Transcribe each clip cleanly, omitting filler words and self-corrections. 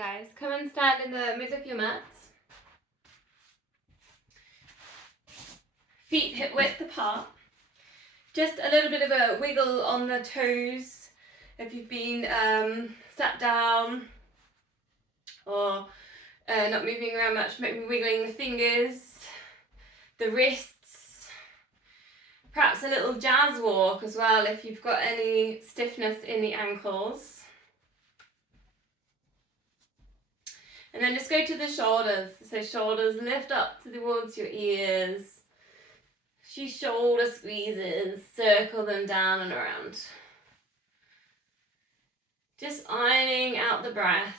guys, come and stand in the middle of your mats. Feet hip width apart. Just a little bit of a wiggle on the toes if you've been sat down or not moving around much, maybe wiggling the fingers, the wrists, perhaps a little jazz walk as well if you've got any stiffness in the ankles. And then just go to the shoulders. So shoulders lift up towards your ears. A few shoulder squeezes, circle them down and around. Just ironing out the breath.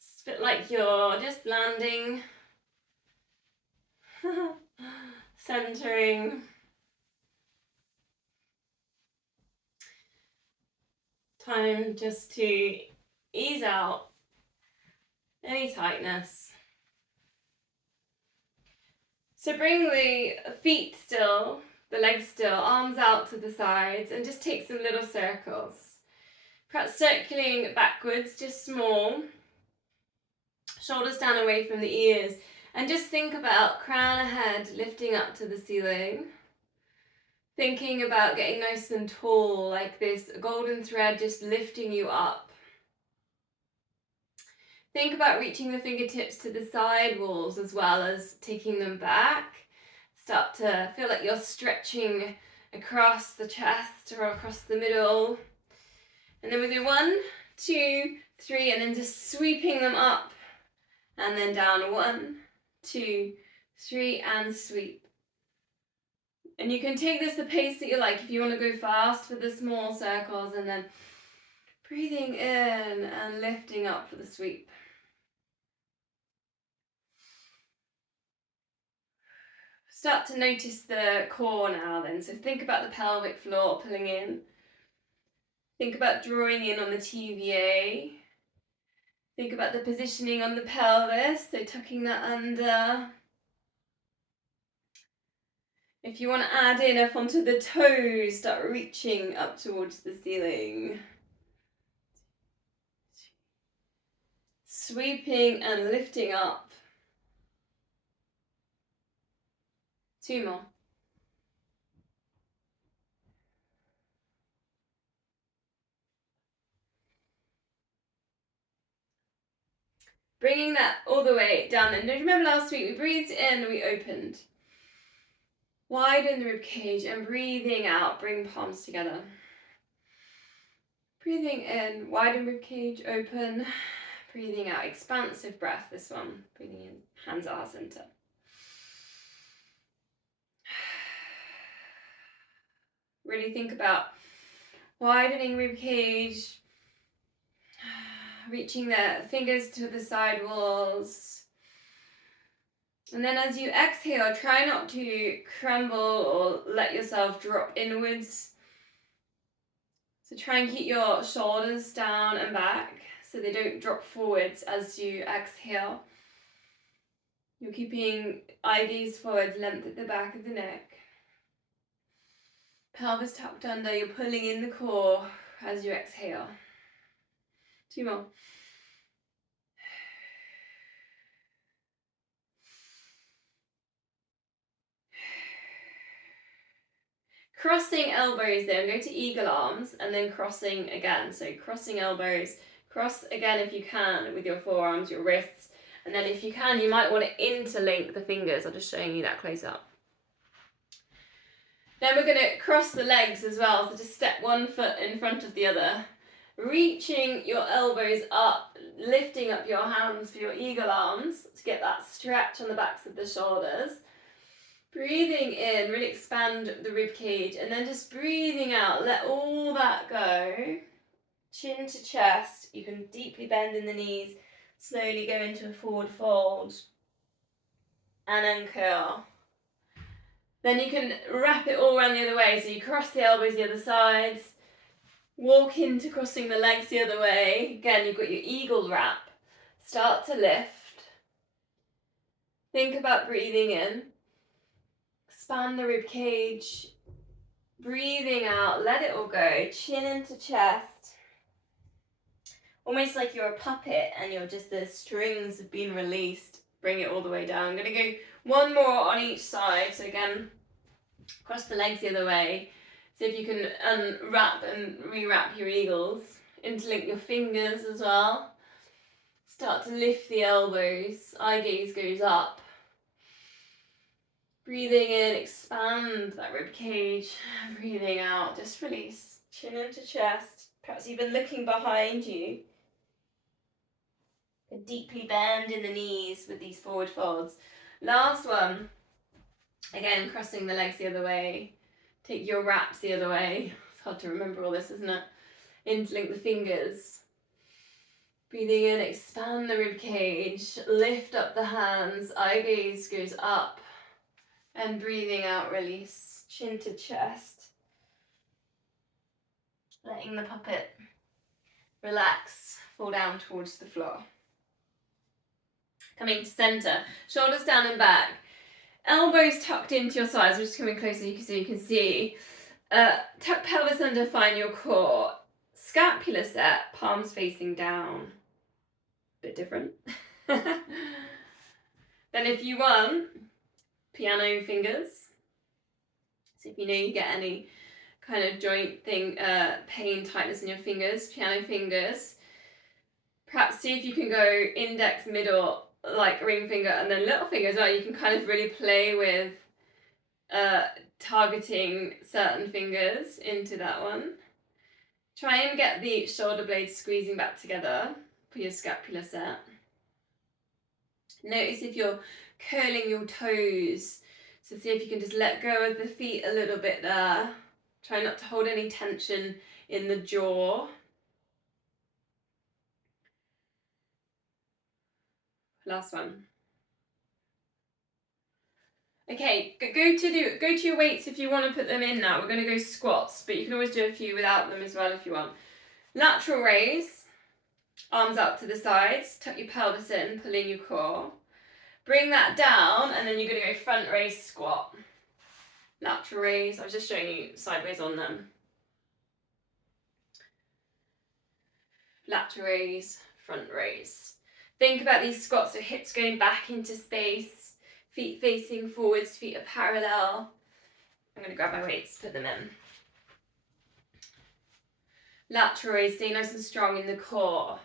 It's a bit like you're just landing, centering. Time just to ease out any tightness. So bring the feet still, the legs still, arms out to the sides, and just take some little circles. Perhaps circling backwards, just small. Shoulders down away from the ears. And just think about crown ahead, lifting up to the ceiling. Thinking about getting nice and tall, like this golden thread just lifting you up. Think about reaching the fingertips to the side walls as well as taking them back. Start to feel like you're stretching across the chest or across the middle. And then we do 1, 2, 3, and then just sweeping them up and then down. 1, 2, 3, and sweep. And you can take this the pace that you like if you want to go fast for the small circles, and then breathing in and lifting up for the sweep. Start to notice the core now then. So think about the pelvic floor pulling in. Think about drawing in on the TVA. Think about the positioning on the pelvis, so tucking that under. If you want to add in up onto the toes, start reaching up towards the ceiling. Sweeping and lifting up. 2 more. Bringing that all the way down. And remember last week we breathed in and we opened. Widen the rib cage and breathing out, bring palms together. Breathing in, widen rib cage, open. Breathing out, expansive breath, this one. Breathing in, hands at heart center. Really think about widening rib cage, reaching the fingers to the side walls. And then as you exhale, try not to crumble or let yourself drop inwards. So try and keep your shoulders down and back so they don't drop forwards as you exhale. You're keeping eye gaze forwards, length at the back of the neck. Pelvis tucked under, you're pulling in the core as you exhale. 2 more. Crossing elbows then, go to eagle arms and then crossing again. So crossing elbows, cross again if you can with your forearms, your wrists. And then if you can, you might want to interlink the fingers. I'm just showing you that close up. Then we're going to cross the legs as well. So just step 1 foot in front of the other. Reaching your elbows up, lifting up your hands for your eagle arms to get that stretch on the backs of the shoulders. Breathing in, really expand the rib cage, and then just breathing out, let all that go. Chin to chest, you can deeply bend in the knees, slowly go into a forward fold, and then curl. Then you can wrap it all around the other way, so you cross the elbows the other sides, walk into crossing the legs the other way. Again, you've got your eagle wrap. Start to lift. Think about breathing in. Expand the rib cage, breathing out, let it all go, chin into chest. almost like you're a puppet and you're just, the strings have been released. Bring it all the way down. I'm going to go one more on each side. So again, cross the legs the other way. See if you can unwrap and rewrap your eagles. Interlink your fingers as well. Start to lift the elbows. Eye gaze goes up. Breathing in, expand that rib cage. Breathing out, just release. Chin into chest. Perhaps even looking behind you. Deeply bend in the knees with these forward folds. Last one. Again, crossing the legs the other way. Take your wraps the other way. It's hard to remember all this, isn't it? Interlink the fingers. Breathing in, expand the rib cage. Lift up the hands. Eye gaze goes up. And breathing out, release. Chin to chest. Letting the puppet relax, fall down towards the floor. Coming to center. Shoulders down and back. Elbows tucked into your sides. I'm just coming closer so you can see. Tuck pelvis under, find your core. Scapula set, palms facing down. Bit different. Then if you want, piano fingers. So if you know you get any kind of joint thing, pain, tightness in your fingers, piano fingers. Perhaps see if you can go index, middle, like ring finger, and then little finger as well. You can kind of really play with targeting certain fingers into that one. Try and get the shoulder blades squeezing back together for your scapular set. Notice if you're curling your toes. So see if you can just let go of the feet a little bit there. Try not to hold any tension in the jaw. Last one. Okay, go to your weights if you want to put them in now. We're going to go squats, but you can always do a few without them as well if you want. Lateral raise, arms out to the sides, tuck your pelvis in, pull in your core. Bring that down, and then you're going to go front raise squat. Lateral raise, I was just showing you sideways on them. Lateral raise, front raise. Think about these squats, so hips going back into space, feet facing forwards, feet are parallel. I'm going to grab my weights, put them in. Lateral raise, stay nice and strong in the core.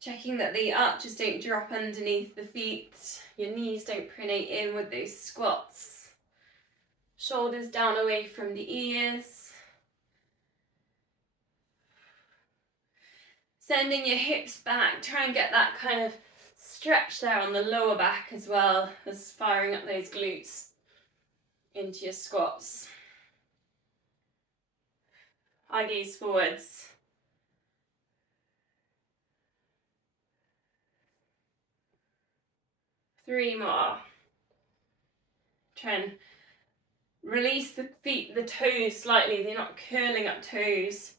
Checking that the arches don't drop underneath the feet. Your knees don't pronate in with those squats. Shoulders down away from the ears. Sending your hips back. Try and get that kind of stretch there on the lower back as well as firing up those glutes into your squats. Eye gaze forwards. Three more. Try and release the feet, the toes slightly. They're not curling up toes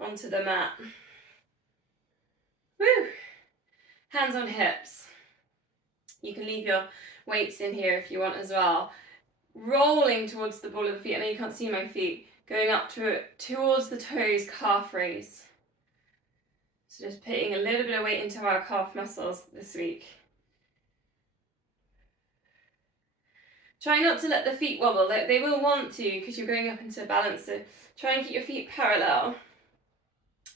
onto the mat. Woo! Hands on hips. You can leave your weights in here if you want as well. Rolling towards the ball of the feet. I know you can't see my feet. Going up towards the toes, calf raise. So just putting a little bit of weight into our calf muscles this week. Try not to let the feet wobble. They will want to because you're going up into balance. So try and keep your feet parallel.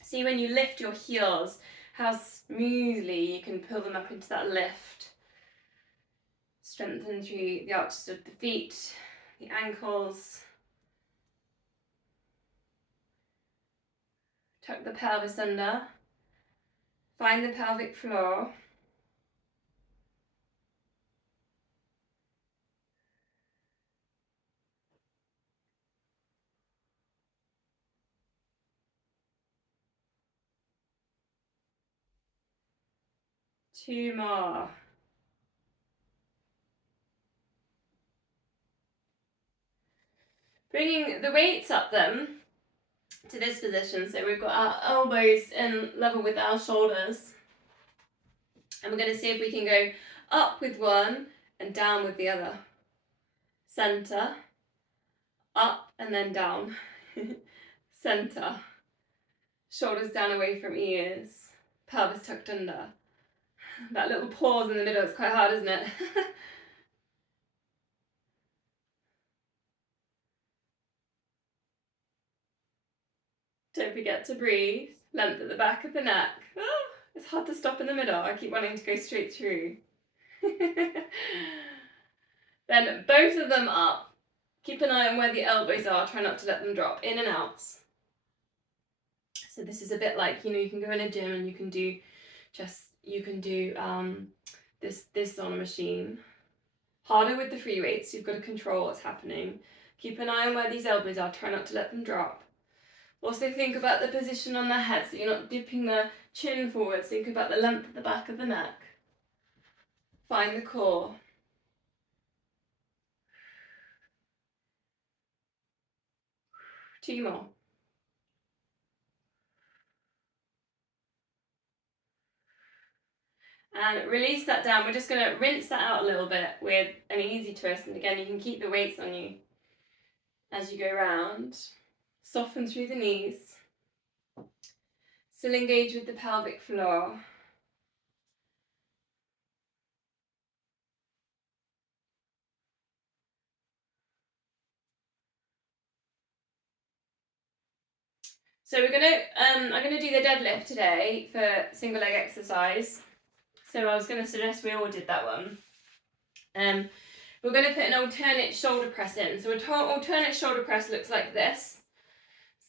See when you lift your heels, how smoothly you can pull them up into that lift. Strengthen through the arches of the feet, the ankles. Tuck the pelvis under. Find the pelvic floor. Two more. Bringing the weights up then to this position. So we've got our elbows in level with our shoulders. And we're going to see if we can go up with one and down with the other. Center, up and then down. Center, Shoulders down away from ears. Pelvis tucked under. That little pause in the middle is quite hard, isn't it? Don't forget to breathe. Length at the back of the neck. Oh, it's hard to stop in the middle. I keep wanting to go straight through. Then both of them up. Keep an eye on where the elbows are. Try not to let them drop. In and out. So this is a bit like, you know, you can go in a gym and you can do this on a machine. Harder with the free weights. You've got to control what's happening. Keep an eye on where these elbows are. Try not to let them drop. Also think about the position on the head, so you're not dipping the chin forward. Think about the length at the back of the neck. Find the core. Two more. And release that down. We're just going to rinse that out a little bit with an easy twist. And again, you can keep the weights on you as you go round. Soften through the knees. Still engage with the pelvic floor. So I'm gonna do the deadlift today for single leg exercise. So I was gonna suggest we all did that one. We're going to put an alternate shoulder press in. So an alternate shoulder press looks like this.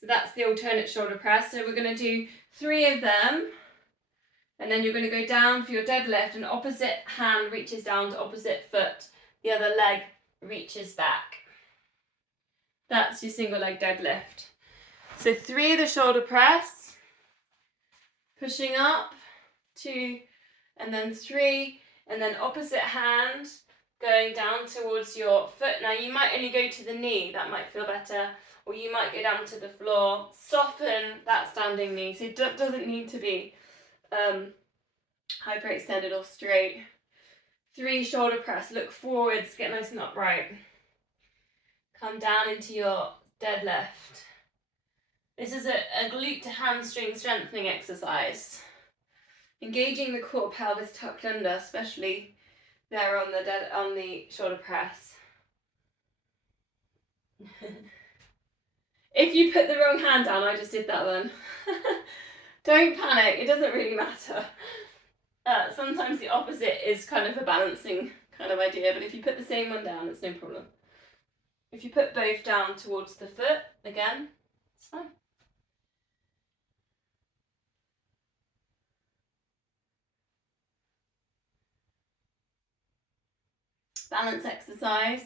So that's the alternate shoulder press. So we're going to do 3 of them. And then you're going to go down for your deadlift, and opposite hand reaches down to opposite foot. The other leg reaches back. That's your single leg deadlift. So 3 of the shoulder press. Pushing up, 2, and then 3. And then opposite hand going down towards your foot. Now you might only go to the knee, that might feel better, or you might go down to the floor. Soften that standing knee, so it doesn't need to be hyperextended or straight. 3 shoulder press, look forwards, get nice and upright. Come down into your deadlift. This is a glute to hamstring strengthening exercise. Engaging the core, pelvis tucked under, especially there on the shoulder press. If you put the wrong hand down, I just did that then. Don't panic, it doesn't really matter. Sometimes the opposite is kind of a balancing kind of idea, but if you put the same one down, it's no problem. If you put both down towards the foot, again, it's fine. Balance exercise.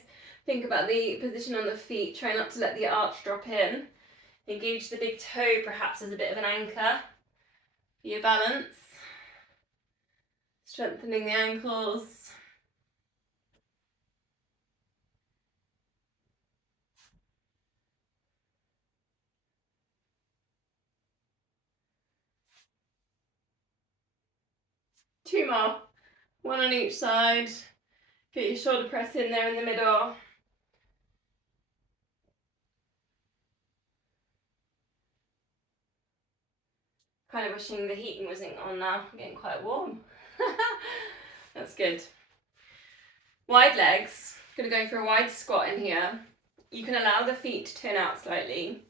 Think about the position on the feet. Try not to let the arch drop in. Engage the big toe perhaps as a bit of an anchor for your balance. Strengthening the ankles. Two more. One on each side. Get your shoulder press in there in the middle. Kind of wishing the heating wasn't on now. I'm getting quite warm. That's good. Wide legs. Gonna go for a wide squat in here. You can allow the feet to turn out slightly,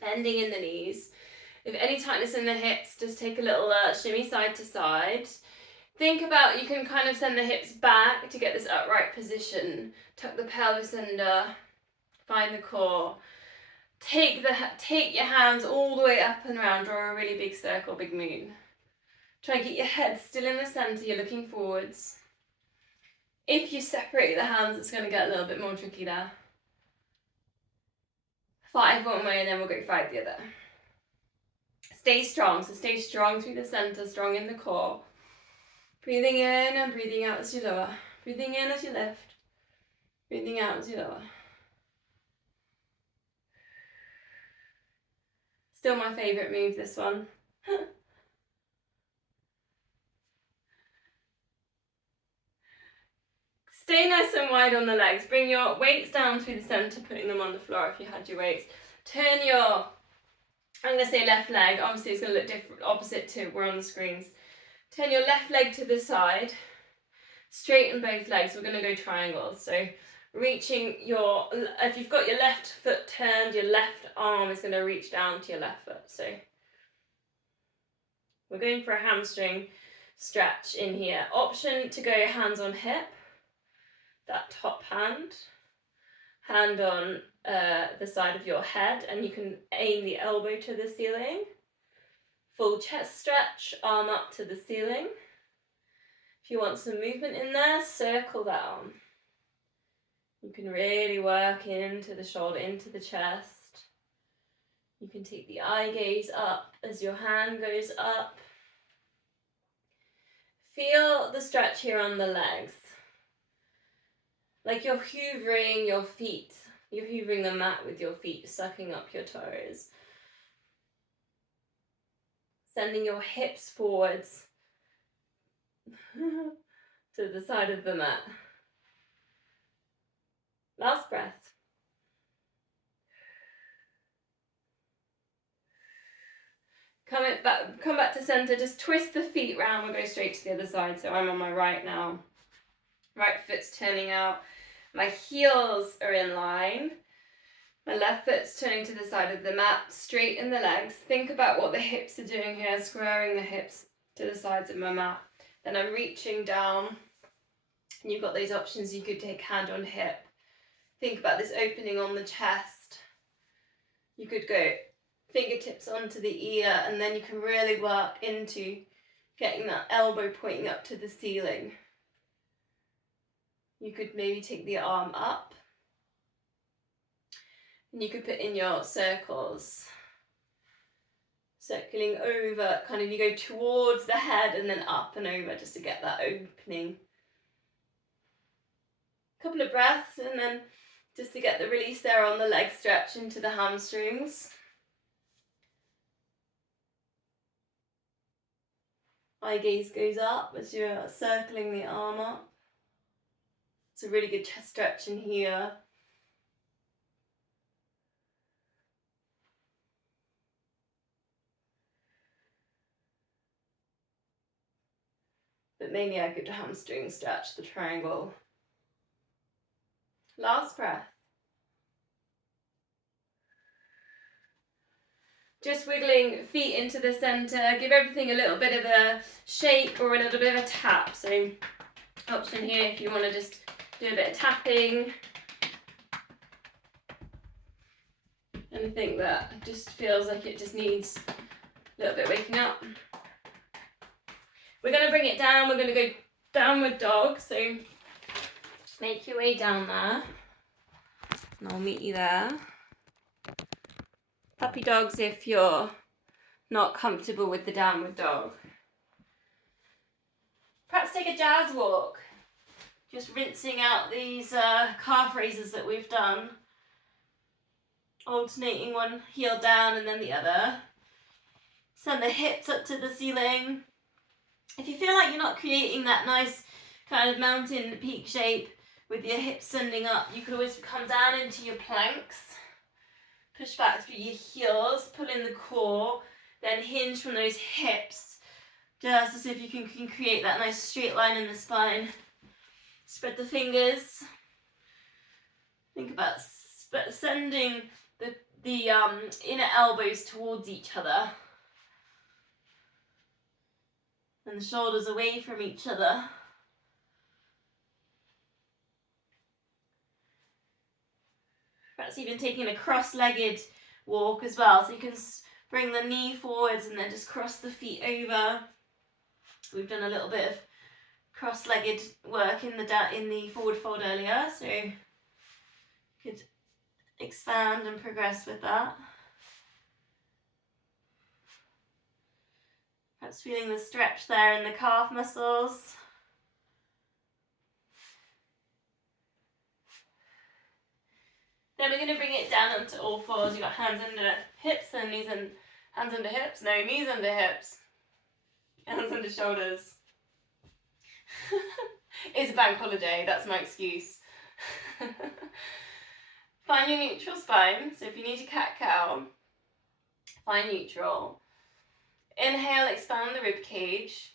bending in the knees. If any tightness in the hips, just take a little shimmy side to side. Think about, you can kind of send the hips back to get this upright position. Tuck the pelvis under, find the core. Take your hands all the way up and around, draw a really big circle, big moon. Try and keep your head still in the centre, you're looking forwards. If you separate the hands, it's going to get a little bit more tricky there. 5 one way and then we'll go 5 the other. Stay strong, so stay strong through the centre, strong in the core. Breathing in and breathing out as you lower. Breathing in as you lift. Breathing out as you lower. Still my favourite move, this one. Stay nice and wide on the legs. Bring your weights down through the centre, putting them on the floor if you had your weights. Turn your I'm going to say left leg. Obviously it's going to look different, opposite to we're on the screens. Turn your left leg to the side. Straighten both legs. We're going to go triangles. So reaching your, if you've got your left foot turned, your left arm is going to reach down to your left foot. So we're going for a hamstring stretch in here. Option to go hands on hip, that top hand on the side of your head, and you can aim the elbow to the ceiling. Full chest stretch, arm up to the ceiling. If you want some movement in there, circle that arm. You can really work into the shoulder, into the chest. You can take the eye gaze up as your hand goes up. Feel the stretch here on the legs. Like you're hoovering your feet. You're hoovering the mat with your feet, sucking up your toes. Sending your hips forwards to the side of the mat. Last breath. Come back to center, just twist the feet round, we'll go straight to the other side. So I'm on my right now. Right foot's turning out. My heels are in line. My left foot's turning to the side of the mat, straighten the legs. Think about what the hips are doing here, squaring the hips to the sides of my mat. Then I'm reaching down. And you've got those options. You could take hand on hip. Think about this opening on the chest. You could go fingertips onto the ear, and then you can really work into getting that elbow pointing up to the ceiling. You could maybe take the arm up, and you could put in your circles, circling over, kind of you go towards the head and then up and over just to get that opening. A couple of breaths, and then just to get the release there on the leg stretch into the hamstrings. Eye gaze goes up as you're circling the arm up. It's a really good chest stretch in here. But mainly a good hamstring stretch, the triangle. Last breath. Just wiggling feet into the center, give everything a little bit of a shake or a little bit of a tap. So option here if you want to just do a bit of tapping. Anything that just feels like it just needs a little bit of waking up. We're going to bring it down, we're going to go downward dog. So make your way down there and I'll meet you there. Puppy dogs if you're not comfortable with the downward dog. Perhaps take a jazz walk. Just rinsing out these calf raises that we've done. Alternating one heel down and then the other. Send the hips up to the ceiling. If you feel like you're not creating that nice kind of mountain peak shape with your hips sending up, you could always come down into your planks. Push back through your heels, pull in the core, then hinge from those hips, just as if you can create that nice straight line in the spine. Spread the fingers. Think about sending the inner elbows towards each other. And the shoulders away from each other. Perhaps even taking a cross-legged walk as well. So you can bring the knee forwards and then just cross the feet over. We've done a little bit of cross-legged work in the forward fold earlier, so you could expand and progress with that. Perhaps feeling the stretch there in the calf muscles. Then we're going to bring it down onto all fours. You've got hands under hips and knees and hands under hips. No, knees under hips. Hands under shoulders. It's a bank holiday, that's my excuse. Find your neutral spine. So if you need to cat-cow, Find neutral. Inhale, expand the rib cage.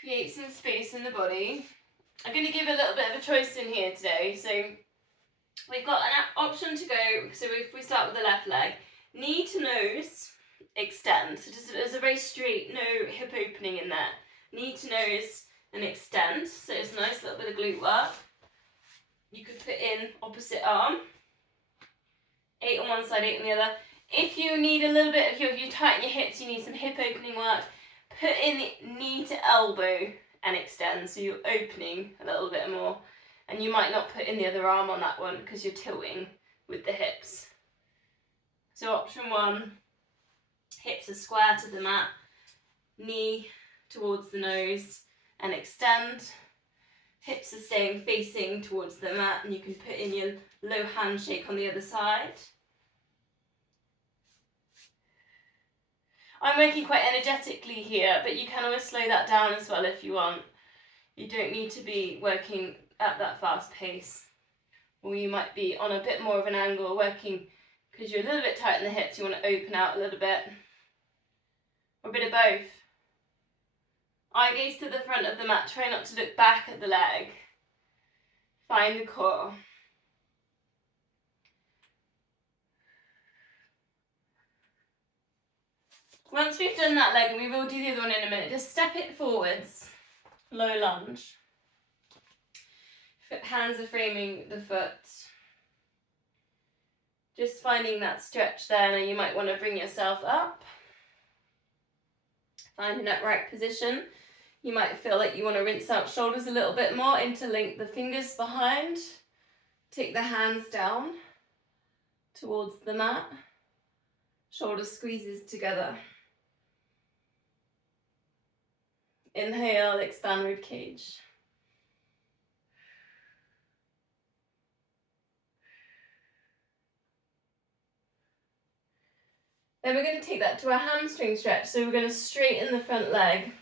Create some space in the body. I'm going to give a little bit of a choice in here today. So we've got an option to go, so if we start with the left leg, knee to nose, extend. So just there's a very straight, no hip opening in there. Knee to nose and extend. So it's a nice little bit of glute work. You could put in opposite arm. 8 on one side, 8 on the other. If you need a little bit, if you tighten your hips, you need some hip opening work, put in the knee to elbow and extend, so you're opening a little bit more. And you might not put in the other arm on that one because you're tilting with the hips. So option 1, hips are square to the mat, knee towards the nose and extend. Hips are staying facing towards the mat, and you can put in your low handshake on the other side. I'm working quite energetically here, but you can always slow that down as well if you want. You don't need to be working at that fast pace. Or you might be on a bit more of an angle, working because you're a little bit tight in the hips, you want to open out a little bit. Or a bit of both. Eye gaze to the front of the mat, try not to look back at the leg. Find the core. Once we've done that leg, and we will do the other one in a minute, just step it forwards, low lunge. Hands are framing the foot. Just finding that stretch there. Now you might want to bring yourself up. Find an upright position. You might feel like you want to rinse out shoulders a little bit more, interlink the fingers behind. Take the hands down towards the mat. Shoulder squeezes together. Inhale, expand rib cage. Then we're going to take that to a hamstring stretch. So we're going to straighten the front leg.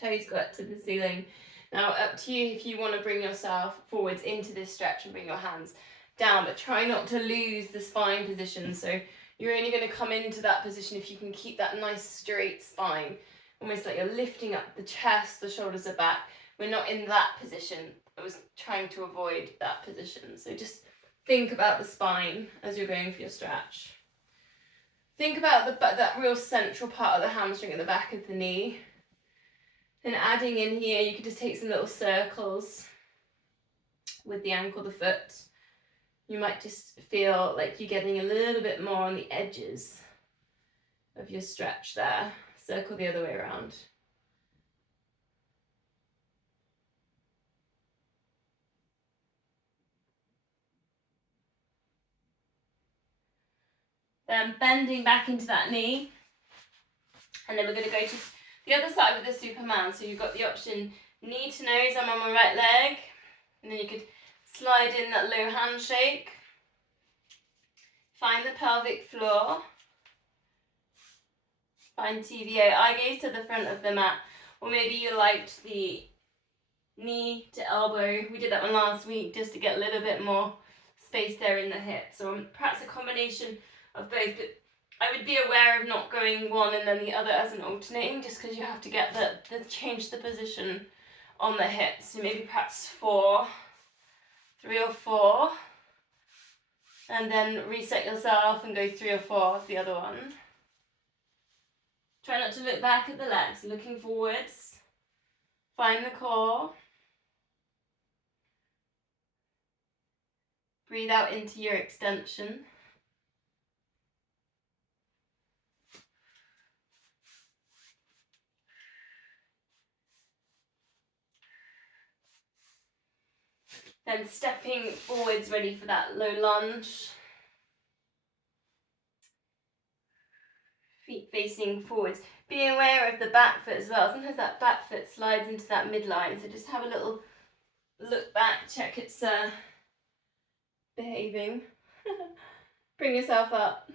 Toes go up to the ceiling. Now up to you if you want to bring yourself forwards into this stretch and bring your hands down, but try not to lose the spine position. So you're only going to come into that position if you can keep that nice straight spine. Almost like you're lifting up the chest, the shoulders are back. We're not in that position. I was trying to avoid that position. So just think about the spine as you're going for your stretch. Think about that real central part of the hamstring at the back of the knee. And adding in here, you could just take some little circles with the ankle, the foot. You might just feel like you're getting a little bit more on the edges of your stretch there. Circle the other way around. Then bending back into that knee. And then we're going to go to the other side with the Superman. So you've got the option knee to nose, I'm on my right leg. And then you could slide in that low handshake. Find the pelvic floor. Find TVA, eye gaze to the front of the mat. Or maybe you liked the knee to elbow. We did that one last week just to get a little bit more space there in the hips. So perhaps a combination of both. But I would be aware of not going one and then the other as an alternating, just because you have to get change the position on the hips. So maybe perhaps 4, 3 or 4. And then reset yourself and go 3 or 4 the other one. Try not to look back at the legs, looking forwards. Find the core. Breathe out into your extension. Then stepping forwards, ready for that low lunge. Feet facing forwards. Be aware of the back foot as well. Sometimes that back foot slides into that midline, so just have a little look back, check it's behaving. Bring yourself up.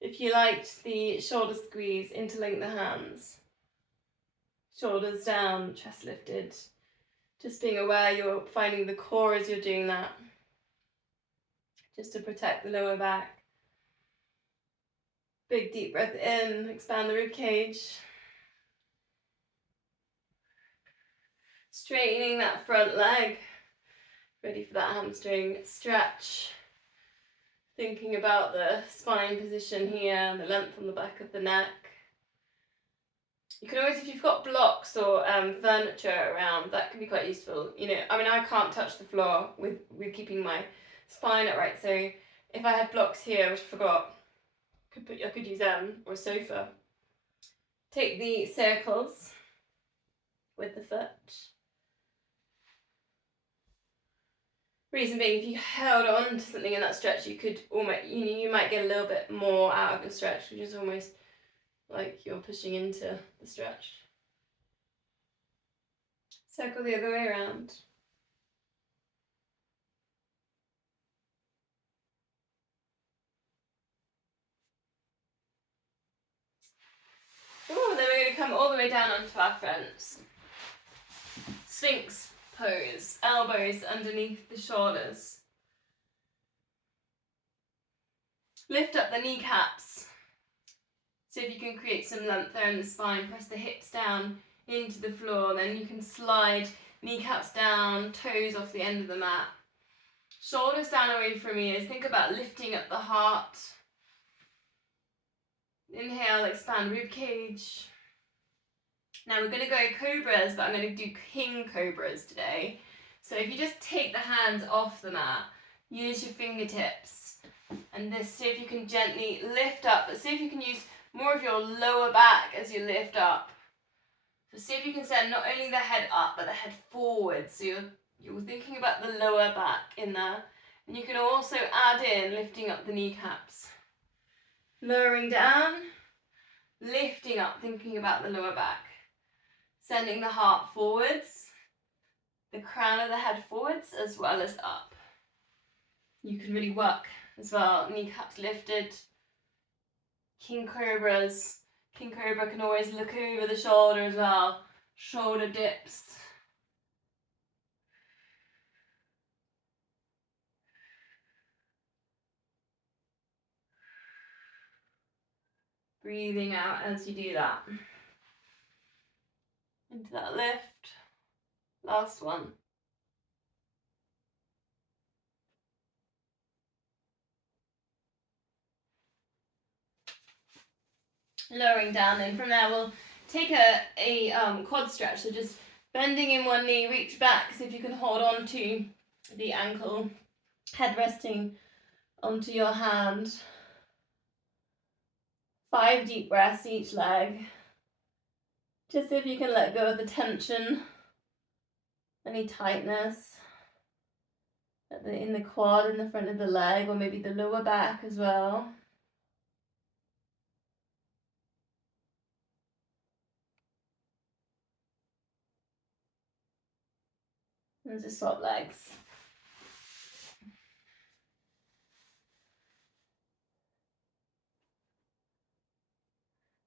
If you liked the shoulder squeeze, interlink the hands. Shoulders down, chest lifted. Just being aware you're finding the core as you're doing that. Just to protect the lower back. Big deep breath in, expand the rib cage. Straightening that front leg. Ready for that hamstring stretch. Thinking about the spine position here, the length on the back of the neck. You can always, if you've got blocks or furniture around, that can be quite useful. You know, I mean, I can't touch the floor with keeping my spine upright, so if I had blocks here, which I forgot, I could use them, or a sofa. Take the circles with the foot. Reason being, if you held on to something in that stretch, you could almost, you might get a little bit more out of the stretch, which is almost like you're pushing into the stretch. Circle the other way around. Oh, then we're going to come all the way down onto our fronts. Sphinx pose, elbows underneath the shoulders. Lift up the kneecaps. See if you can create some length there in the spine. Press the hips down into the floor. Then you can slide kneecaps down, toes off the end of the mat. Shoulders down away from ears. Think about lifting up the heart. Inhale, expand rib cage. Now we're going to go cobras, but I'm going to do king cobras today. So if you just take the hands off the mat, use your fingertips, and this, see if you can gently lift up, but see if you can use more of your lower back as you lift up. So see if you can send not only the head up, but the head forward. So you're thinking about the lower back in there. And you can also add in lifting up the kneecaps. Lowering down, lifting up, thinking about the lower back. Sending the heart forwards, the crown of the head forwards as well as up. You can really work as well, kneecaps lifted. King cobras. King cobra can always look over the shoulder as well. Shoulder dips. Breathing out as you do that. Into that lift. Last one. Lowering down, then from there we'll take a quad stretch. So just bending in one knee, reach back, see if you can hold on to the ankle, head resting onto your hand. 5 deep breaths each leg. Just see if you can let go of the tension, any tightness in the quad, in the front of the leg, or maybe the lower back as well. And just swap legs.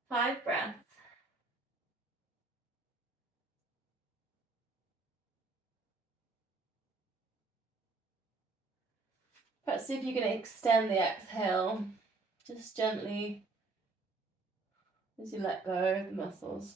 5 breaths. Perhaps see if you can extend the exhale, just gently as you let go of the muscles.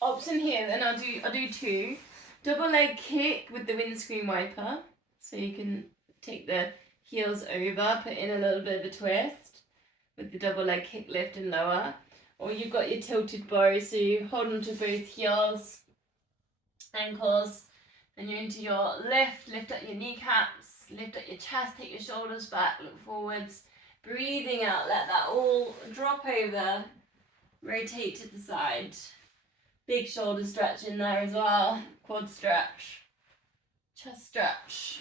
Option here, then I'll do 2. Double leg kick with the windscreen wiper. So you can take the heels over, put in a little bit of a twist with the double leg kick, lift and lower. Or you've got your tilted bow, so you hold on to both heels, ankles, and you're into your lift up your kneecaps, lift up your chest, take your shoulders back, look forwards. Breathing out, let that all drop over, rotate to the side. Big shoulder stretch in there as well, quad stretch, chest stretch.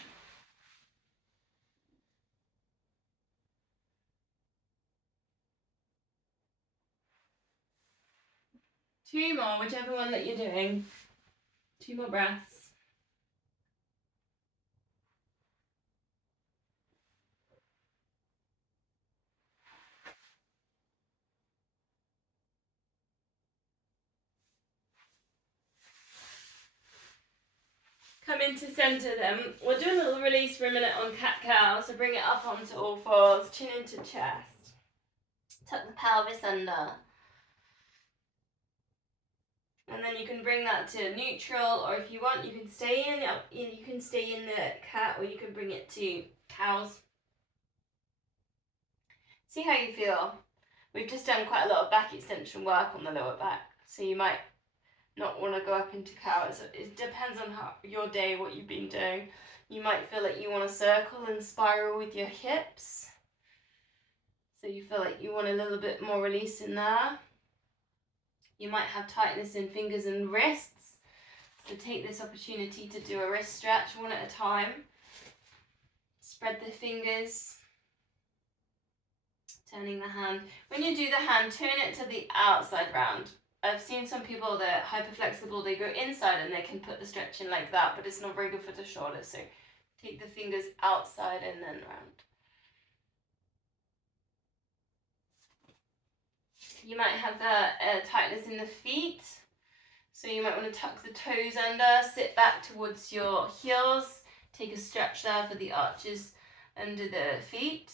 Two more, whichever one that you're doing. 2 more breaths. into center then. We'll do a little release for a minute on cat-cow, so bring it up onto all fours, chin into chest. Tuck the pelvis under. And then you can bring that to neutral, or if you want, you can stay in the cat, or you can bring it to cows. See how you feel. We've just done quite a lot of back extension work on the lower back, so you might not want to go up into cow. It depends on your day, what you've been doing. You might feel like you want to circle and spiral with your hips, so you feel like you want a little bit more release in there. You might have tightness in fingers and wrists, so take this opportunity to do a wrist stretch one at a time. Spread the fingers, turning the hand. When you do the hand, turn it to the outside round. I've seen some people that are hyper flexible, they go inside and they can put the stretch in like that, but it's not very good for the shoulders, so take the fingers outside and then round. You might have a tightness in the feet, so you might want to tuck the toes under, sit back towards your heels, take a stretch there for the arches under the feet.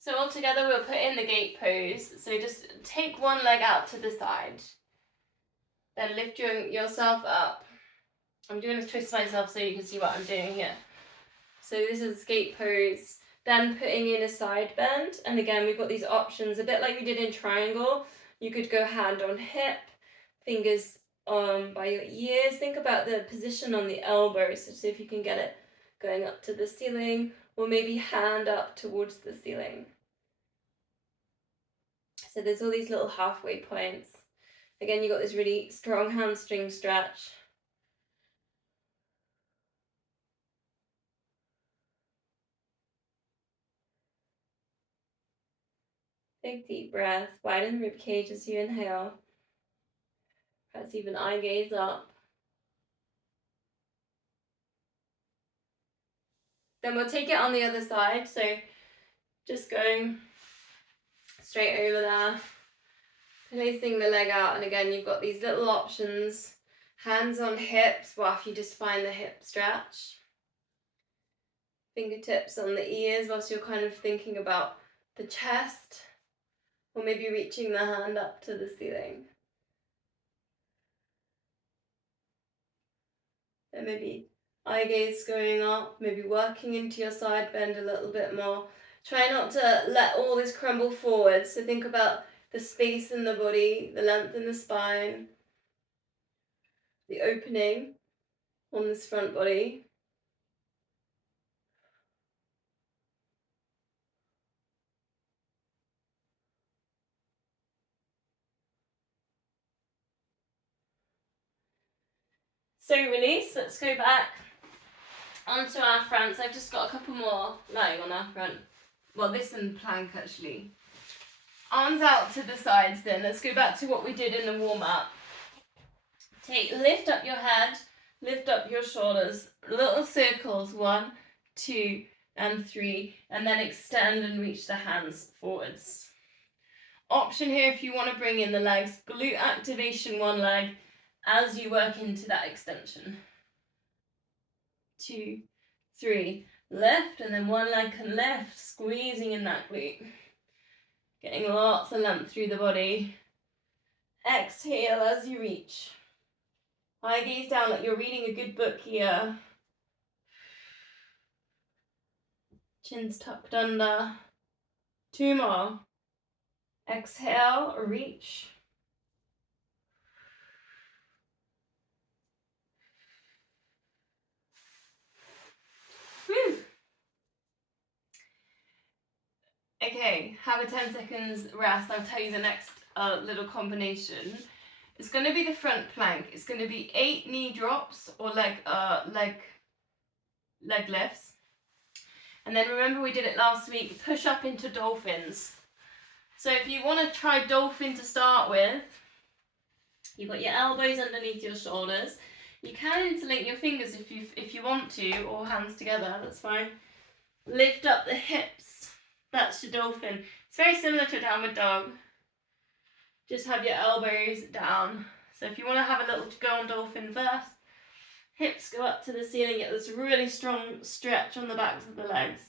So all together we'll put in the gate pose, so just take one leg out to the side, then lift yourself up. I'm doing a twist myself so you can see what I'm doing here. So this is gate pose, then putting in a side bend, and again we've got these options, a bit like we did in triangle. You could go hand on hip, fingers by your ears. Think about the position on the elbows, so see if you can get it going up to the ceiling, or maybe hand up towards the ceiling. So there's all these little halfway points. Again, you've got this really strong hamstring stretch. Big deep breath, widen the rib cage as you inhale. Perhaps even eye gaze up. Then we'll take it on the other side, so just going straight over there, placing the leg out, and again you've got these little options. Hands on hips, whilst you just find the hip stretch. Fingertips on the ears whilst you're kind of thinking about the chest, or maybe reaching the hand up to the ceiling. And maybe eye gaze going up, maybe working into your side bend a little bit more. Try not to let all this crumble forward, so think about the space in the body, the length in the spine, the opening on this front body. So release, let's go back onto our fronts. I've just got a couple more lying on our front. Well, this and plank actually. Arms out to the sides then. Let's go back to what we did in the warm-up. Lift up your head, lift up your shoulders, little circles, 1, 2, and 3, and then extend and reach the hands forwards. Option here if you want to bring in the legs, glute activation one leg as you work into that extension. 2, 3, lift, and then one leg can lift, squeezing in that glute. Getting lots of length through the body. Exhale as you reach. Eye gaze down like you're reading a good book here. Chin's tucked under. 2 more. Exhale, reach. Whew. Okay, have a 10 seconds rest. I'll tell you the next little combination. It's going to be the front plank. It's going to be 8 knee drops or leg lifts. And then remember we did it last week, push up into dolphins. So if you want to try dolphin to start with, you've got your elbows underneath your shoulders. You can interlink your fingers if you want to, or hands together, that's fine. Lift up the hips, that's your dolphin. It's very similar to a downward dog. Just have your elbows down. So if you want to have a little go on dolphin first, hips go up to the ceiling, get this really strong stretch on the backs of the legs.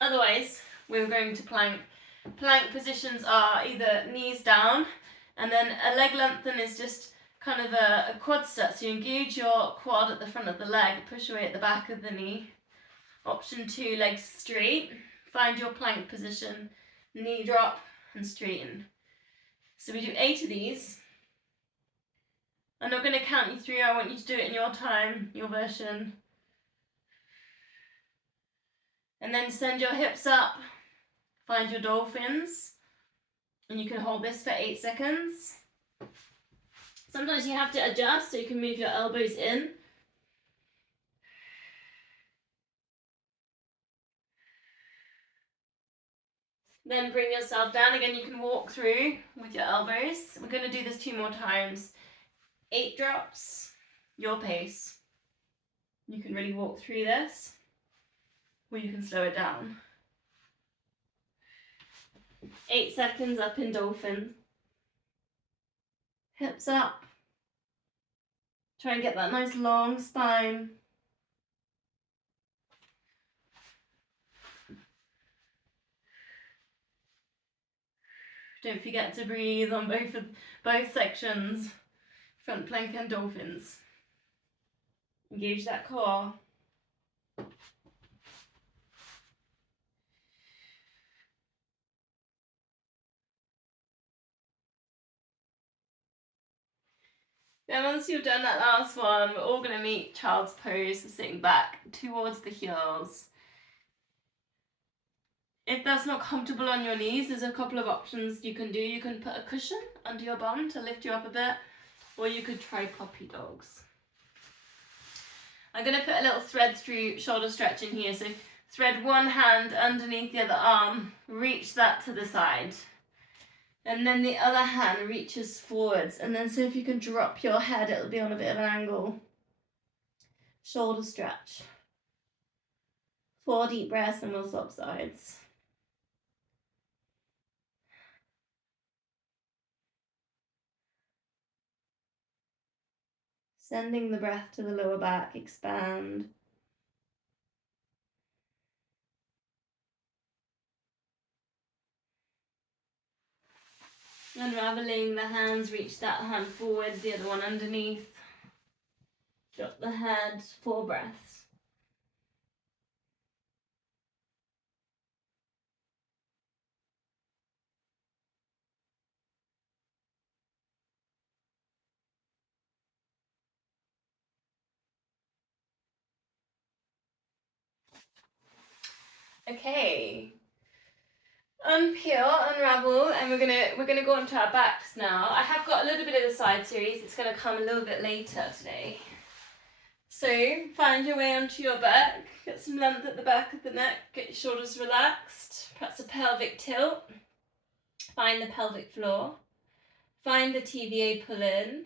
Otherwise, we're going to plank. Plank positions are either knees down, and then a leg lengthen is just kind of a quad set. So you engage your quad at the front of the leg, push away at the back of the knee. Option 2, legs straight. Find your plank position, knee drop and straighten. So we do 8 of these. I'm not going to count you through, I want you to do it in your time, your version. And then send your hips up, find your dolphins, and you can hold this for 8 seconds. Sometimes you have to adjust so you can move your elbows in. Then bring yourself down. Again, you can walk through with your elbows. We're going to do this 2 more times. 8 drops, your pace. You can really walk through this, or you can slow it down. 8 seconds up in dolphin. Hips up. Try and get that nice long spine. Don't forget to breathe on both sections, front plank and dolphins. Engage that core. Then once you've done that last one, we're all going to meet child's pose, so sitting back towards the heels. If that's not comfortable on your knees, there's a couple of options you can do. You can put a cushion under your bum to lift you up a bit, or you could try puppy dogs. I'm going to put a little thread through shoulder stretch in here. So thread one hand underneath the other arm, reach that to the side. And then the other hand reaches forwards. And then so if you can drop your head, it'll be on a bit of an angle. Shoulder stretch. 4 deep breaths and we'll swap sides. Sending the breath to the lower back, expand. Unraveling the hands, reach that hand forward, the other one underneath. Drop the head, 4 breaths. Okay. Unpeel, unravel, and we're gonna go onto our backs now. I have got a little bit of the side series. It's gonna come a little bit later today. So find your way onto your back. Get some length at the back of the neck. Get your shoulders relaxed. Perhaps a pelvic tilt. Find the pelvic floor. Find the TVA pull in.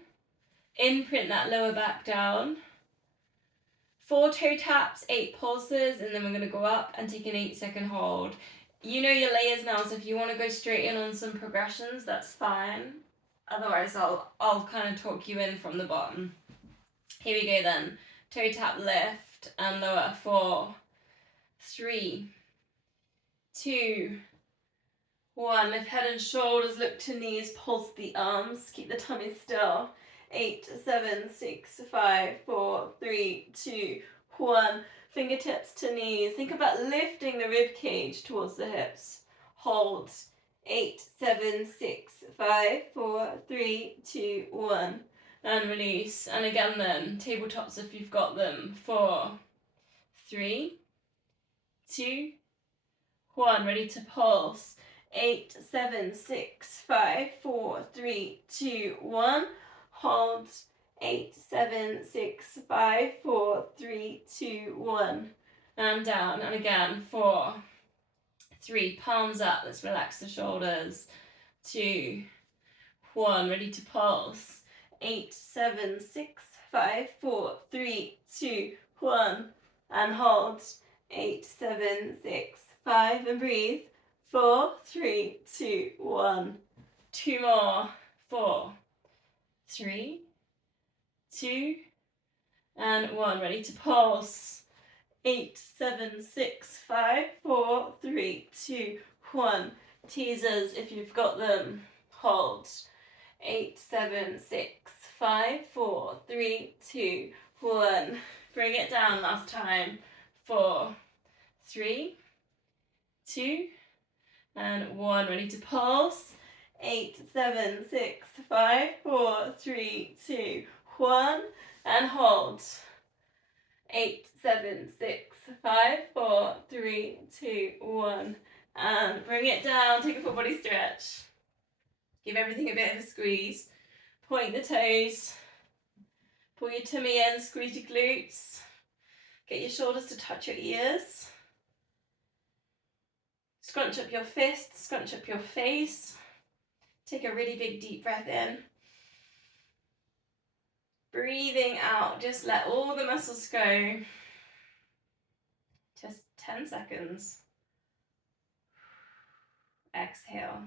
Imprint that lower back down. 4 toe taps, 8 pulses, and then we're going to go up and take an 8-second hold. You know your layers now, so if you want to go straight in on some progressions, that's fine. Otherwise, I'll kind of talk you in from the bottom. Here we go then. Toe tap lift and lower. 4, 3, 2, 1. Lift head and shoulders, look to knees, pulse the arms, keep the tummy still. 8, 7, 6, 5, 4, 3, 2, 1. Fingertips to knees. Think about lifting the rib cage towards the hips. Hold. 8, 7, 6, 5, 4, 3, 2, 1. And release. And again then, tabletops if you've got them. 4, 3, 2, 1. Ready to pulse. 8, 7, 6, 5, 4, 3, 2, 1. Hold. 8, 7, 6, 5, 4, 3, 2, 1. And down. And again. 4, 3. Palms up. Let's relax the shoulders. 2, 1. Ready to pulse. 8, 7, 6, 5, 4, 3, 2, 1. And hold. 8, 7, 6, 5. And breathe. 4, 3, 2, 1. 2 more. 4, 3, 2, and 1. Ready to pulse. 8, 7, 6, 5, 4, 3, 2, 1. Teasers if you've got them. Hold. 8, 7, 6, 5, 4, 3, 2, 1. Bring it down last time. 4, 3, 2, and 1. Ready to pulse. 8, 7, 6, 5, 4, 3, 2, 1. And hold. 8, 7, 6, 5, 4, 3, 2, 1. And bring it down. Take a full body stretch. Give everything a bit of a squeeze. Point the toes. Pull your tummy in, squeeze your glutes. Get your shoulders to touch your ears. Scrunch up your fists, scrunch up your face. Take a really big deep breath in. Breathing out, just let all the muscles go. Just 10 seconds. Exhale.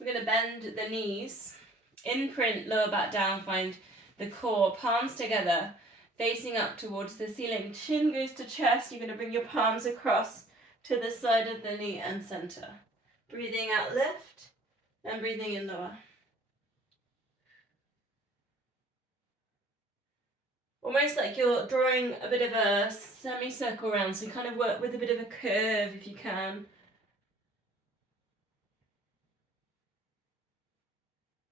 We're going to bend the knees. Imprint lower back down, find the core, palms together, facing up towards the ceiling. Chin goes to chest. You're going to bring your palms across to the side of the knee and center. Breathing out, lift, and breathing in, lower. Almost like you're drawing a bit of a semicircle around, so you kind of work with a bit of a curve if you can.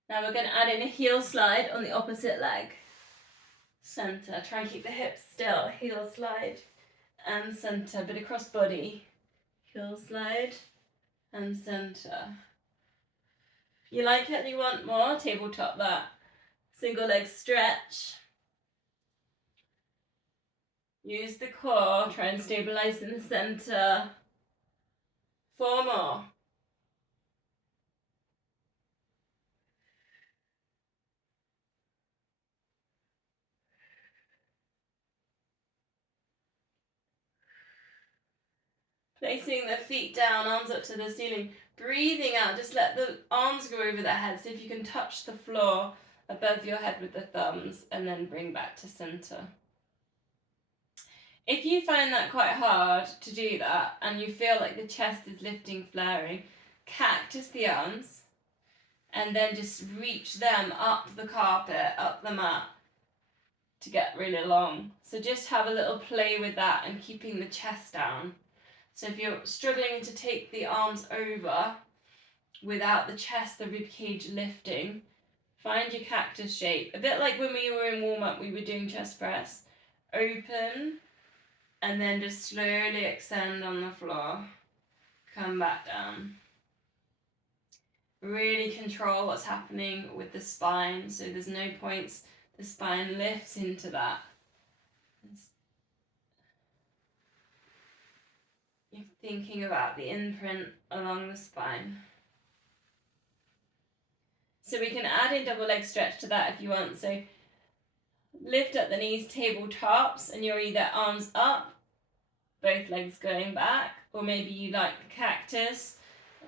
Now we're going to add in a heel slide on the opposite leg. Center, try and keep the hips still. Heel slide and center, bit across body. Heel slide and center. If you like it and you want more, tabletop that. Single leg stretch. Use the core, try and stabilize in the center. 4 more. Placing the feet down, arms up to the ceiling. Breathing out, just let the arms go over the head. See if you can touch the floor above your head with the thumbs and then bring back to center. If you find that quite hard to do that and you feel like the chest is lifting, flaring, cactus the arms and then just reach them up the carpet, up the mat to get really long. So just have a little play with that and keeping the chest down. So if you're struggling to take the arms over without the chest, the ribcage lifting, find your cactus shape. A bit like when we were in warm-up, we were doing chest press. Open, and then just slowly extend on the floor. Come back down. Really control what's happening with the spine, so there's no points. The spine lifts into that. You're thinking about the imprint along the spine. So we can add in double leg stretch to that if you want. So lift up the knees, tabletops, and you're either arms up, both legs going back, or maybe you like the cactus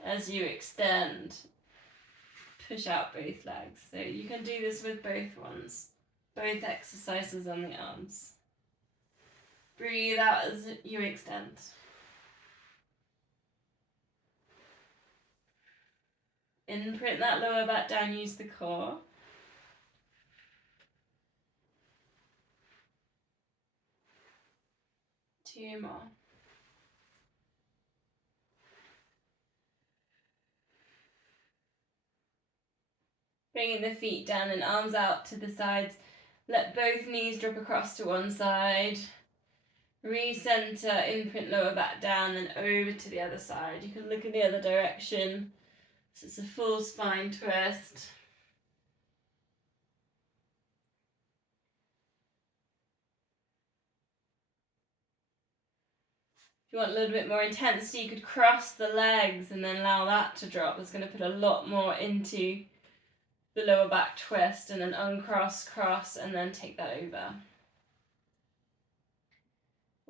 as you extend. Push out both legs. So you can do this with both ones, both exercises on the arms. Breathe out as you extend. Imprint that lower back down, use the core. Two more. Bringing the feet down and arms out to the sides. Let both knees drop across to one side. Recenter, imprint lower back down, then over to the other side. You can look in the other direction. So it's a full spine twist. If you want a little bit more intensity, you could cross the legs and then allow that to drop. That's going to put a lot more into the lower back twist, and then uncross, cross, and then take that over.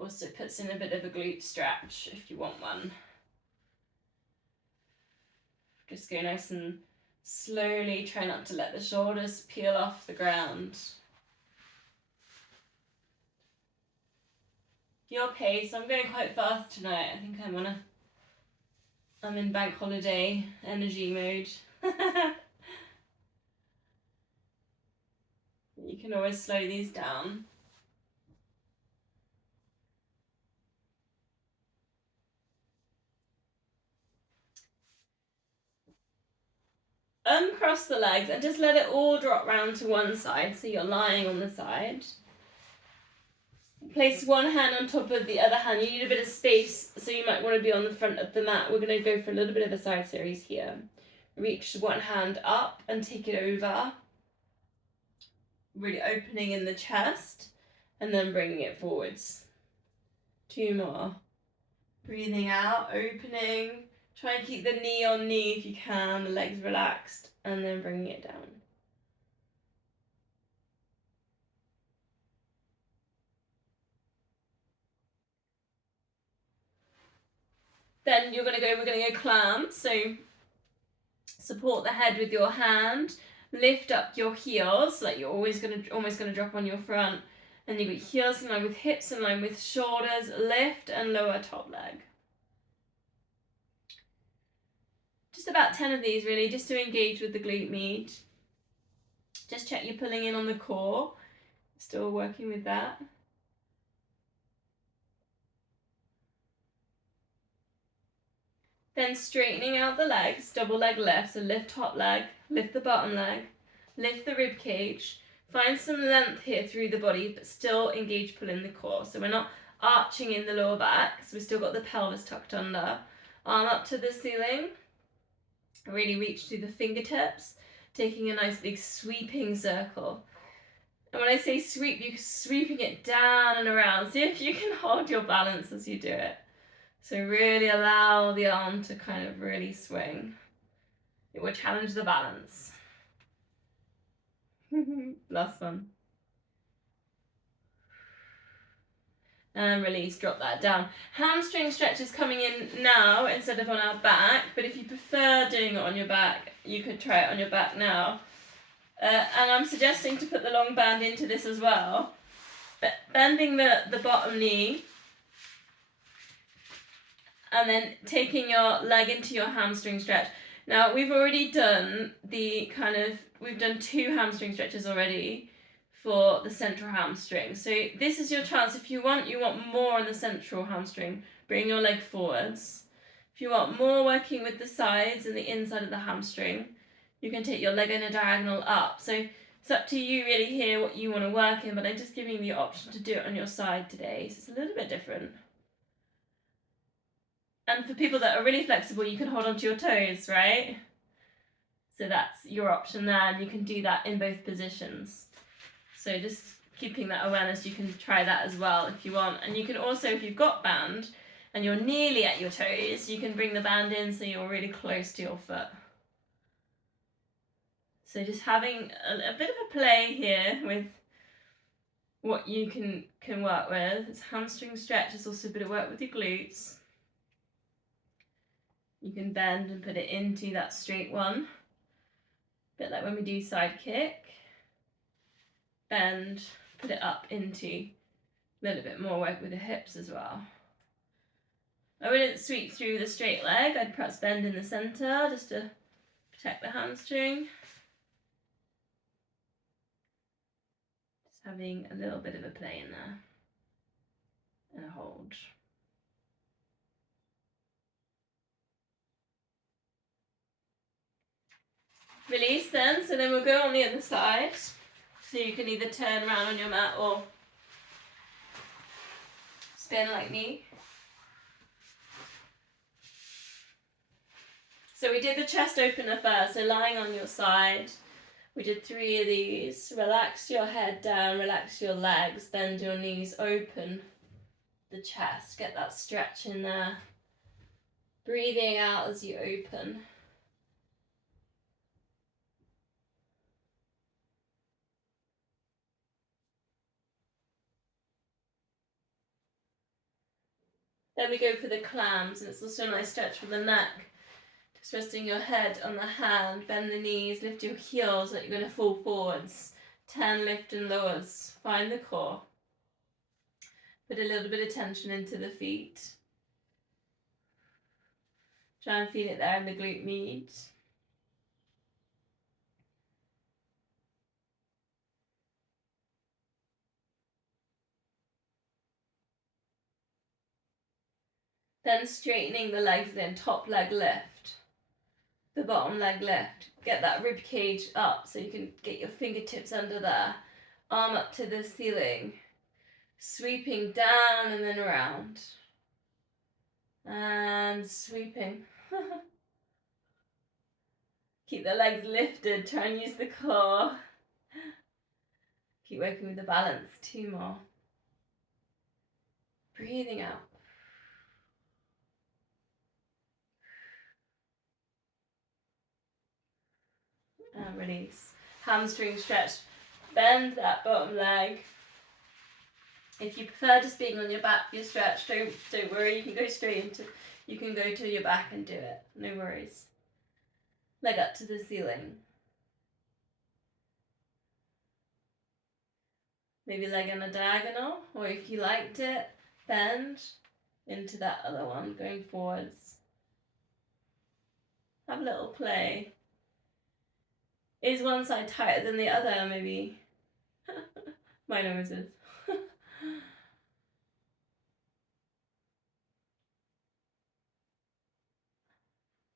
Also puts in a bit of a glute stretch if you want one. Just go nice and slowly, try not to let the shoulders peel off the ground. Your pace. I'm going quite fast tonight. I think I'm in bank holiday energy mode. You can always slow these down. Uncross the legs and just let it all drop round to one side, so you're lying on the side. Place one hand on top of the other hand. You need a bit of space, so you might want to be on the front of the mat. We're going to go for a little bit of a side series here. Reach one hand up and take it over, really opening in the chest, and then bringing it forwards. 2 more. Breathing out, opening. Try and keep the knee on knee if you can, the legs relaxed, and then bringing it down. Then we're going to go clam. So support the head with your hand, lift up your heels, like you're almost going to drop on your front, and you've got heels in line with hips, in line with shoulders, lift and lower top leg. Just about 10 of these really, just to engage with the glute med. Just check you're pulling in on the core. Still working with that. Then straightening out the legs, double leg lift, so lift top leg, lift the bottom leg, lift the rib cage, find some length here through the body, but still engage pulling the core. So we're not arching in the lower back, so we've still got the pelvis tucked under. Arm up to the ceiling, really reach through the fingertips, taking a nice big sweeping circle. And when I say sweep, you're sweeping it down and around. See if you can hold your balance as you do it. So really allow the arm to kind of really swing. It will challenge the balance. Last one. And release, drop that down. Hamstring stretch is coming in now instead of on our back, but if you prefer doing it on your back, you could try it on your back now. And I'm suggesting to put the long band into this as well. But bending the bottom knee, and then taking your leg into your hamstring stretch. Now we've already done we've done 2 hamstring stretches already for the central hamstring. So this is your chance. If you want more on the central hamstring, bring your leg forwards. If you want more working with the sides and the inside of the hamstring, you can take your leg in a diagonal up. So it's up to you really here what you want to work in, but I'm just giving you the option to do it on your side today. So it's a little bit different. And for people that are really flexible, you can hold onto your toes, right? So that's your option there, and you can do that in both positions. So just keeping that awareness, you can try that as well if you want. And you can also, if you've got band and you're nearly at your toes, you can bring the band in so you're really close to your foot. So just having a bit of a play here with what you can work with. It's hamstring stretch, it's also a bit of work with your glutes. You can bend and put it into that straight one. A bit like when we do side kick. Bend, put it up into a little bit more work with the hips as well. I wouldn't sweep through the straight leg. I'd perhaps bend in the centre just to protect the hamstring. Just having a little bit of a play in there. And a hold. Release then, so then we'll go on the other side. So you can either turn around on your mat or spin like me. So we did the chest opener first, so lying on your side. We did 3 of these. Relax your head down, relax your legs, bend your knees, open the chest, get that stretch in there. Breathing out as you open. Then we go for the clams, and it's also a nice stretch for the neck. Just resting your head on the hand, bend the knees, lift your heels like you're going to fall forwards. 10 lift and lowers. Find the core. Put a little bit of tension into the feet. Try and feel it there in the glute med. Then straightening the legs in, top leg lift, the bottom leg lift. Get that rib cage up so you can get your fingertips under there. Arm up to the ceiling. Sweeping down and then around. And sweeping. Keep the legs lifted, try and use the core. Keep working with the balance, 2 more. Breathing out. And release. Hamstring stretch. Bend that bottom leg. If you prefer just being on your back, your stretch, don't worry, you can go straight into, you can go to your back and do it, no worries. Leg up to the ceiling. Maybe leg on a diagonal, or if you liked it, bend into that other one, going forwards. Have a little play. Is one side tighter than the other, maybe? Mine always is.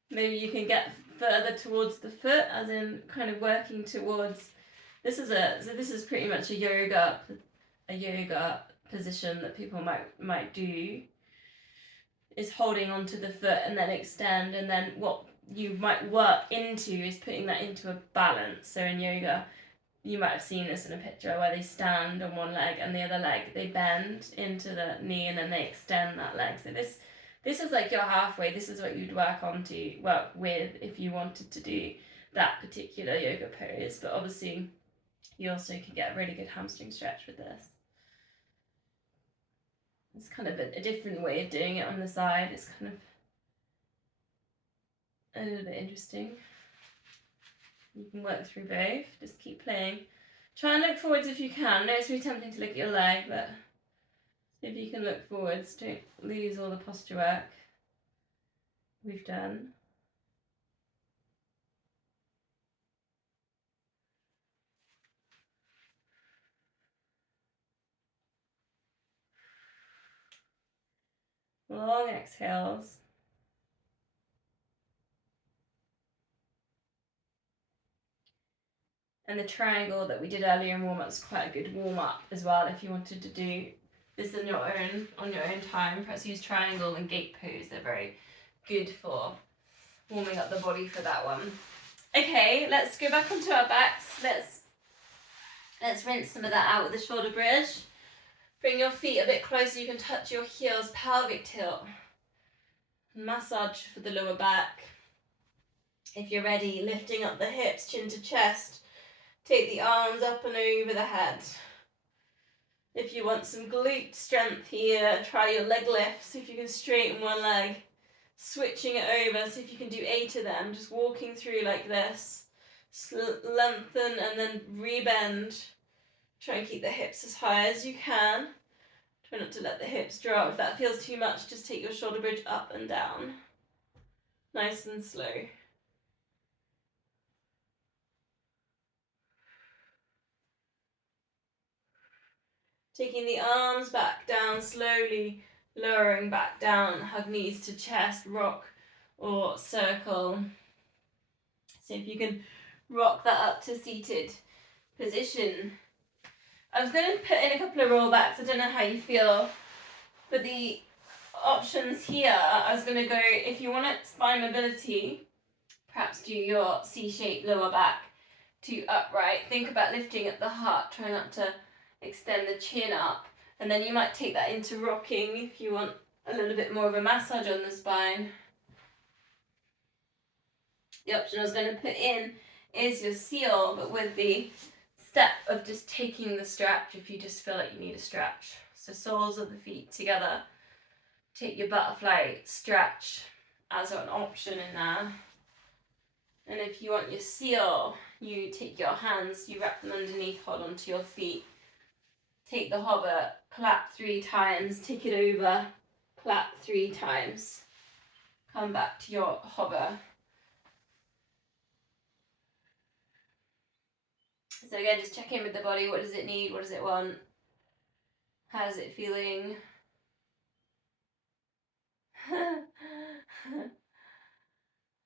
Maybe you can get further towards the foot, as in kind of working towards. This is pretty much a yoga position that people might do. Is holding onto the foot and then extend, and then what you might work into is putting that into a balance. So in yoga, you might have seen this in a picture where they stand on one leg and the other leg they bend into the knee and then they extend that leg. So this is like you're halfway. This is what you'd work with if you wanted to do that particular yoga pose. But obviously, you also can get a really good hamstring stretch with this. It's kind of a different way of doing it on the side. It's kind of a little bit interesting. You can work through both. Just keep playing. Try and look forwards if you can. I know it's really tempting to look at your leg, but if you can look forwards, don't lose all the posture work we've done. Long exhales. And the triangle that we did earlier in warm-up is quite a good warm-up as well if you wanted to do this on your own time. Perhaps use triangle and gate pose. They're very good for warming up the body for that one. Okay, let's go back onto our backs. Let's rinse some of that out with the shoulder bridge. Bring your feet a bit closer. You can touch your heels, pelvic tilt. Massage for the lower back. If you're ready, lifting up the hips, chin to chest. Take the arms up and over the head. If you want some glute strength here, try your leg lifts. If you can straighten one leg, switching it over. See if you can do 8 of them. Just walking through like this. Lengthen and then rebend. Try and keep the hips as high as you can. Try not to let the hips drop. If that feels too much, just take your shoulder bridge up and down. Nice and slow. Taking the arms back down slowly, lowering back down, hug knees to chest, rock or circle. See if you can rock that up to seated position. I was going to put in a couple of rollbacks, I don't know how you feel, but the options here, I was going to go, if you want spine mobility, perhaps do your C-shaped lower back to upright. Think about lifting at the heart, try not to extend the chin up, and then you might take that into rocking if you want a little bit more of a massage on the spine. The option I was going to put in is your seal, but with the step of just taking the stretch if you just feel like you need a stretch. So soles of the feet together, take your butterfly stretch as an option in there. And if you want your seal, you take your hands, you wrap them underneath, hold onto your feet. Take the hover, clap 3 times, take it over, clap 3 times. Come back to your hover. So again, just check in with the body. What does it need? What does it want? How's it feeling?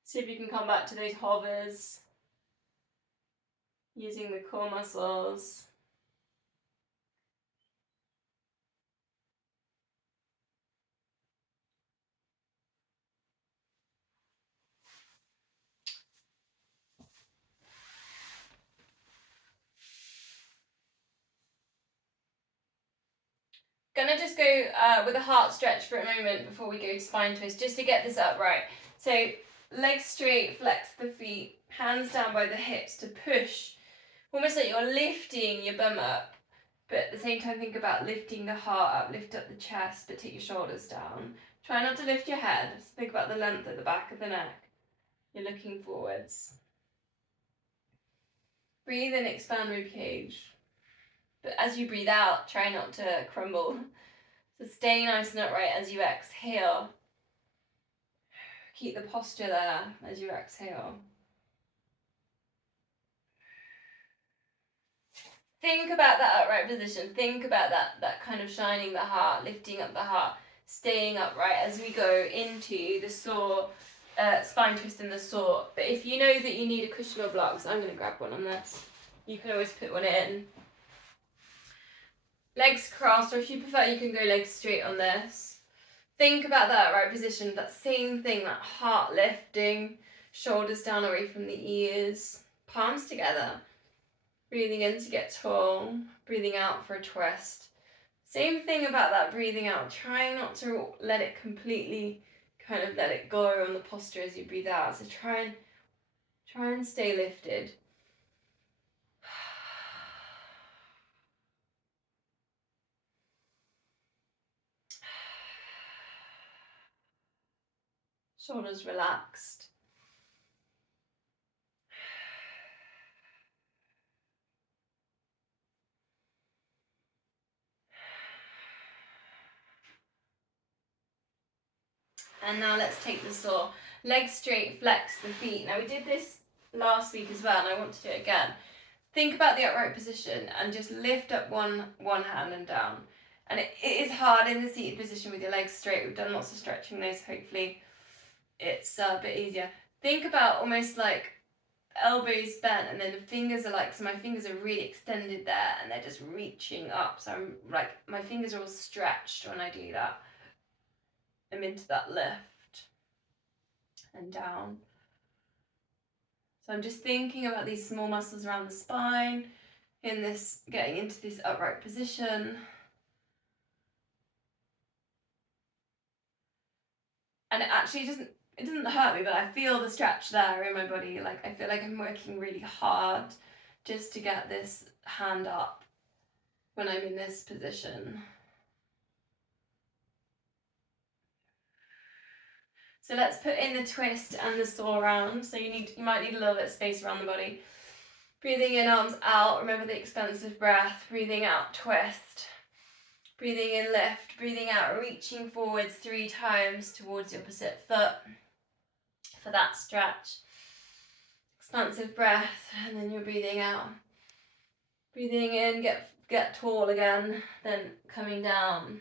See if you can come back to those hovers, using the core muscles. Gonna just go with a heart stretch for a moment before we go to spine twist, just to get this upright. So legs straight, flex the feet, hands down by the hips to push, almost like you're lifting your bum up, but at the same time think about lifting the heart up, lift up the chest, but take your shoulders down. Try not to lift your head, just think about the length at the back of the neck. You're looking forwards. Breathe in, expand ribcage. But as you breathe out, try not to crumble. So stay nice and upright as you exhale. Keep the posture there as you exhale. Think about that upright position. Think about that kind of shining the heart, lifting up the heart, staying upright as we go into the saw, spine twist and the saw. But if you know that you need a cushion or blocks, I'm going to grab one on this. You can always put one in. Legs crossed, or if you prefer, you can go legs straight on this. Think about that right position, that same thing, that heart lifting, shoulders down away from the ears, palms together. Breathing in to get tall, breathing out for a twist. Same thing about that breathing out, trying not to let it completely kind of let it go on the posture as you breathe out. So try and stay lifted. Shoulders relaxed. And now let's take the saw. Legs straight, flex the feet. Now we did this last week as well, and I want to do it again. Think about the upright position and just lift up one hand and down. And it is hard in the seated position with your legs straight. We've done lots of stretching those, hopefully it's a bit easier. Think about almost like elbows bent, and then the fingers are like, so my fingers are really extended there and they're just reaching up. So I'm like, my fingers are all stretched when I do that. I'm into that lift and down. So I'm just thinking about these small muscles around the spine, in this, getting into this upright position. And it actually doesn't hurt me, but I feel the stretch there in my body. Like I feel like I'm working really hard just to get this hand up when I'm in this position. So let's put in the twist and the saw round. So you might need a little bit of space around the body. Breathing in, arms out. Remember the expansive breath. Breathing out, twist. Breathing in, lift. Breathing out, reaching forwards 3 times towards your opposite foot for that stretch. Expansive breath, and then you're breathing out. Breathing in, get tall again, then coming down.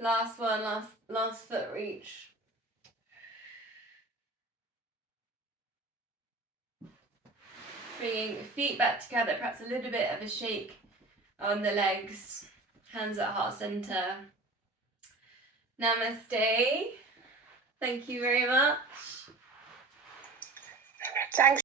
Last one, last foot reach. Bringing feet back together, perhaps a little bit of a shake on the legs, hands at heart center. Namaste. Thank you very much. Thanks.